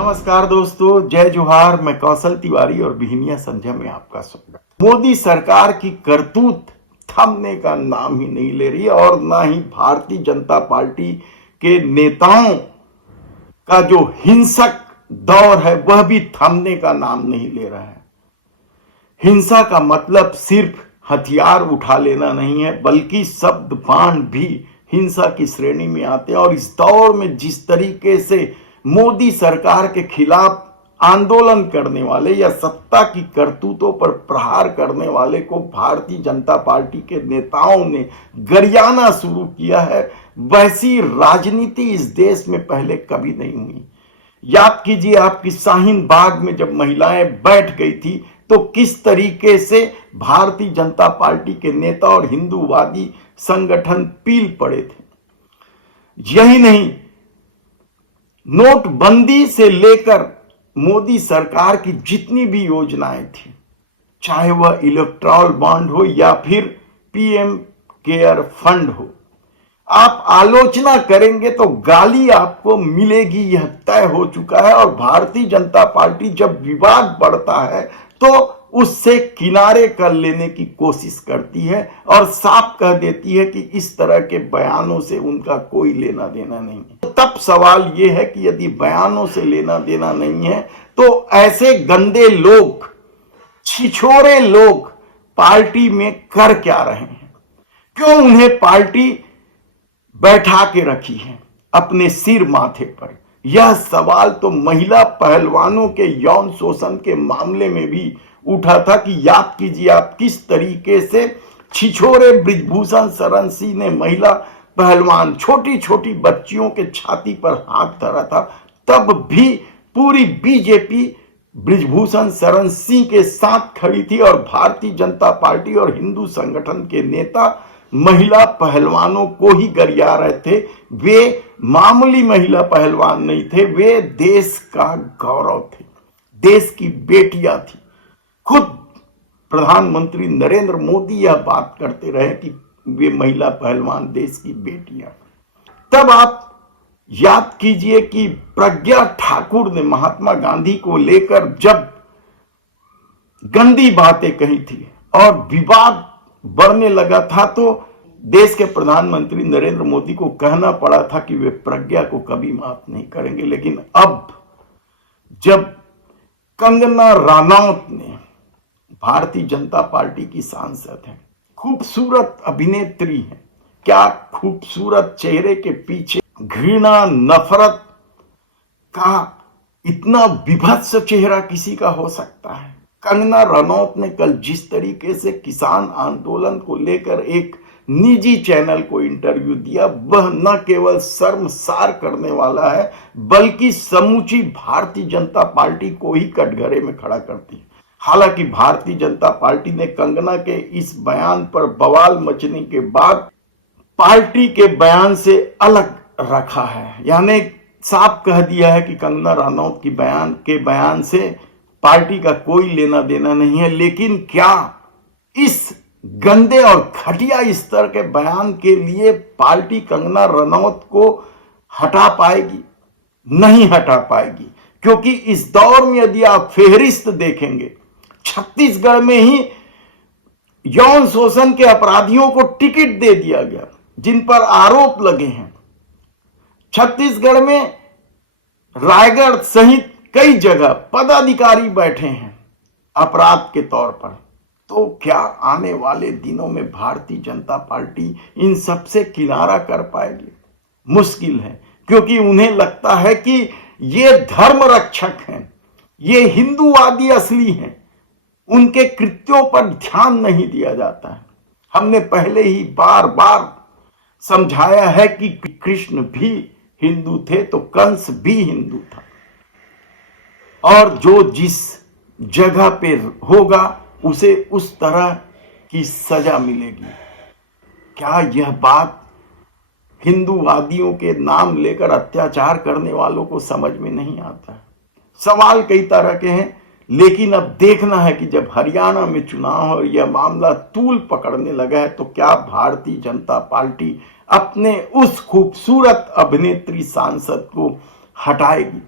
नमस्कार दोस्तों, जय जोहार। मैं कौशल तिवारी और बिहनिया संध्या में आपका स्वागत। मोदी सरकार की करतूत थमने का नाम ही नहीं ले रही और ना ही भारतीय जनता पार्टी के नेताओं का जो हिंसक दौर है वह भी थमने का नाम नहीं ले रहा है। हिंसा का मतलब सिर्फ हथियार उठा लेना नहीं है, बल्कि शब्द बाण भी हिंसा की श्रेणी में आते हैं। और इस दौर में जिस तरीके से मोदी सरकार के खिलाफ आंदोलन करने वाले या सत्ता की करतूतों पर प्रहार करने वाले को भारतीय जनता पार्टी के नेताओं ने गरियाना शुरू किया है, वैसी राजनीति इस देश में पहले कभी नहीं हुई। याद कीजिए, आपकी शाहीन बाग में जब महिलाएं बैठ गई थी तो किस तरीके से भारतीय जनता पार्टी के नेता और हिंदूवादी संगठन पील पड़े थे। यही नहीं, नोटबंदी से लेकर मोदी सरकार की जितनी भी योजनाएं थी, चाहे वह इलेक्ट्रॉल बॉन्ड हो या फिर पीएम केयर फंड हो, आप आलोचना करेंगे तो गाली आपको मिलेगी, यह तय हो चुका है। और भारतीय जनता पार्टी जब विवाद बढ़ता है तो उससे किनारे कर लेने की कोशिश करती है और साफ कह देती है कि इस तरह के बयानों से उनका कोई लेना देना नहीं है। तब सवाल यह है कि यदि बयानों से लेना देना नहीं है तो ऐसे गंदे लोग, छिछोरे लोग पार्टी में कर क्या रहे हैं? क्यों उन्हें पार्टी बैठा के रखी है अपने सिर माथे पर? यह सवाल तो महिला पहलवानों के यौन शोषण के मामले में भी उठा था कि याद कीजिए आप किस तरीके से छिछोरे बृजभूषण शरण सिंह ने महिला पहलवान छोटी छोटी बच्चियों के छाती पर हाथ धरा था। तब भी पूरी बीजेपी बृजभूषण शरण सिंह के साथ खड़ी थी और भारतीय जनता पार्टी और हिंदू संगठन के नेता महिला पहलवानों को ही गरिया रहे थे। वे मामूली महिला पहलवान नहीं थे, वे देश का गौरव थे, देश की बेटियां थी। खुद प्रधानमंत्री नरेंद्र मोदी यह बात करते रहे कि वे महिला पहलवान देश की बेटियां। तब आप याद कीजिए कि प्रज्ञा ठाकुर ने महात्मा गांधी को लेकर जब गंदी बातें कही थी और विवाद बढ़ने लगा था तो देश के प्रधानमंत्री नरेंद्र मोदी को कहना पड़ा था कि वे प्रज्ञा को कभी माफ नहीं करेंगे। लेकिन अब जब कंगना रनौत ने, भारतीय जनता पार्टी की सांसद है, खूबसूरत अभिनेत्री है, क्या खूबसूरत चेहरे के पीछे घृणा नफरत का इतना विभत्स चेहरा किसी का हो सकता है? कंगना रनौत ने कल जिस तरीके से किसान आंदोलन को लेकर एक निजी चैनल को इंटरव्यू दिया, वह न केवल शर्मसार करने वाला है बल्कि समूची भारतीय जनता पार्टी को ही कटघरे में खड़ा करती है। हालांकि भारतीय जनता पार्टी ने कंगना के इस बयान पर बवाल मचने के बाद पार्टी के बयान से अलग रखा है, यानी साफ कह दिया है कि कंगना रनौत की बयान से पार्टी का कोई लेना देना नहीं है। लेकिन क्या इस गंदे और घटिया स्तर के बयान के लिए पार्टी कंगना रनौत को हटा पाएगी? नहीं हटा पाएगी, क्योंकि इस दौर में यदि आप फेहरिस्त देखेंगे, छत्तीसगढ़ में ही यौन शोषण के अपराधियों को टिकट दे दिया गया जिन पर आरोप लगे हैं। छत्तीसगढ़ में रायगढ़ सहित कई जगह पदाधिकारी बैठे हैं अपराध के तौर पर। तो क्या आने वाले दिनों में भारतीय जनता पार्टी इन सब से किनारा कर पाएगी? मुश्किल है, क्योंकि उन्हें लगता है कि ये धर्म रक्षक हैं, ये हिंदूवादी असली हैं, उनके कृत्यों पर ध्यान नहीं दिया जाता है। हमने पहले ही बार बार समझाया है कि कृष्ण भी हिंदू थे तो कंस भी हिंदू था, और जो जिस जगह पे होगा उसे उस तरह की सजा मिलेगी। क्या यह बात हिंदूवादियों के नाम लेकर अत्याचार करने वालों को समझ में नहीं आता है? सवाल कई तरह के हैं, लेकिन अब देखना है कि जब हरियाणा में चुनाव और यह मामला तूल पकड़ने लगा है तो क्या भारतीय जनता पार्टी अपने उस खूबसूरत अभिनेत्री सांसद को हटाएगी?